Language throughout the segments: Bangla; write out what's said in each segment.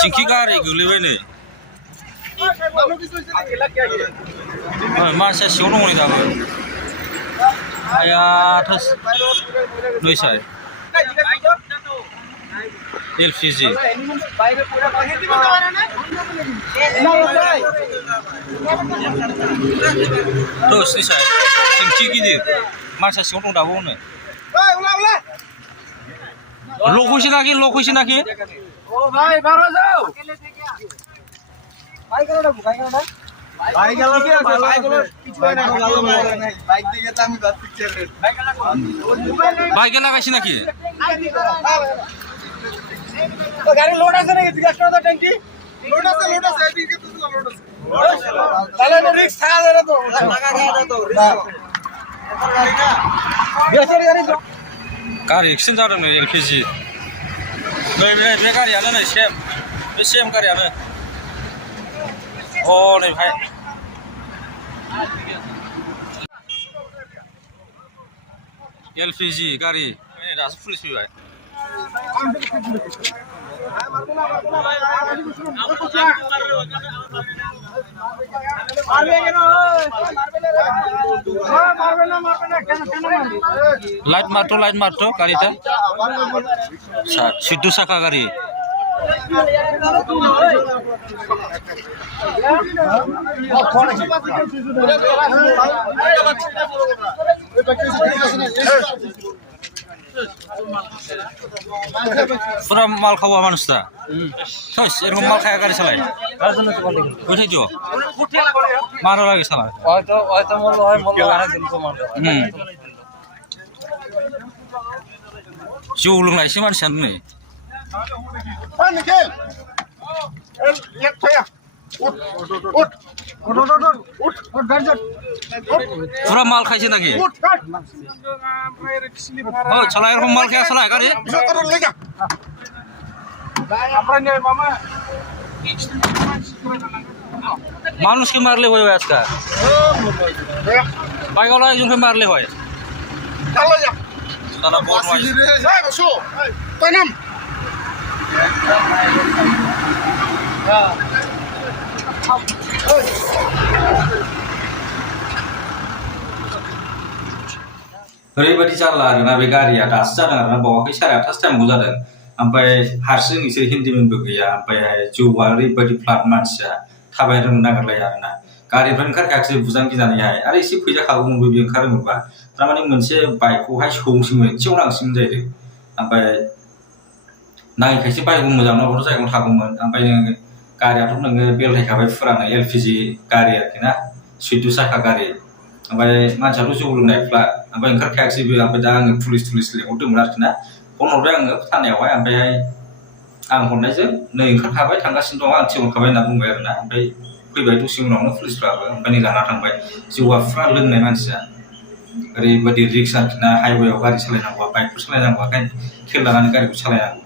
थिंखि गारि गोलैबाय नै मानसिया सिङाव दङ नै दाबो आयाथ' नयसाय LPG terus nih saya थिंखि गिदिर मानसिया सिङाव दं दाबो नै लक होसिनाखि ओ भाई बाहर जाओ भाई गलो भाई गलो बाइक दिखे तो আমি বাস পিকচার রে বাইকে লাগাইছি নাকি তো গাড়ি লোড আছে নাকি জিজ্ঞাসা করো তো ট্যাঙ্কি লোড আছে এদিকে তো লোড আছে তাহলে তো রিস্ক থাকা যাবে তো টাকা খাওয়া যাবে তো बेसर गाड़ी गारि एक्सिडेन्ट जादों नै LPG बे गारियानो नै सेम गारियानो नै भाइ LPG गारि नै दासो पुलिस फैबाय लाइट मारतो गारिटा सिद्धू साखा गारि পুরা মাল খাওয়া মানুষটা এরকম মাল খায় গাড়ি চালায় ওইটাই তো মারো লাগে চালায় जौ लोंनायसो मानसियानो नै পুরা মাল খাইছে নাকি চালায় এরকম মাল খায় চালায় গাড়ি মানুষকে মারলে হয় আজকে বাইকওয়ালা একজনকে মারলে হয় সালা বড় মাছ তোর নাম ओरैबायदि जारला आरोना बे गारिया दासो जादों आरोना बावाखै 8:30 टाइमखौ जादों ओमफ्राय हारसिं इसोर हिन्दीमोनबो गैया ओमफ्राय जौआ ओरैबायदि फ्लाट मानसिया थाबायनो नागिरलाया आरोना गारिनिफ्राय ओंखारखायाखिसै बुजां गिनानैहाय आरो एसे फैजाखागौमोनबो बे ओंखारोमोनबा थारमाने मोनसे बाइकखौहाय सौसिमोन एसेयावनो आंसिम जाहैदों ओमफ्राय नायखायसो बाइकखौ मोजां नङाबाथ' जायगायावनो थागौमोन ओमफ्राय नोङो गारियाथ' नोङो बेलथायखाबाय फुरानो LPG गारि आरोखि ना सिद्धू साखा गारि ओमफ्राय मानसियाथ' जौ लोंनायफ्रा ओमफ्राय ओंखारखायाखिसैबो ओमफ्राय दा आङो पुलिस लेंहरदोंमोन आरोखि ना फन हरबाय आङो थानायावहाय ओमफ्रायहाय आं हरनायजों नै ओंखारखाबाय थांगासिनो दं आं थिनहरखाबाय होनना बुंबाय आरोना ओमफ्राय फैबाय दसे उनावनो पुलिसफ्राबो ओमफ्राय नै लाना थांबाय जौआ फुरा लोंनाय मानसिया ओरैबायदि रिक्स आरोखि ना हाइवेआव गारि सालायनांगौआ बाइकखौ सालायनांगौआ ओंखायनो खेल लानानै गारिखौ सालायनांगौ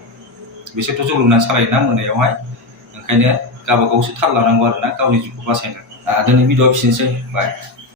बिसोरथ' जौ लोंनानै सालायोना मोनायावहाय ओंखायनो गावबा गावसो थाल लानांगौ आरोना गावनि जिउखौ बासायनो दिनै भिडिअ'आ फिनोसै बाय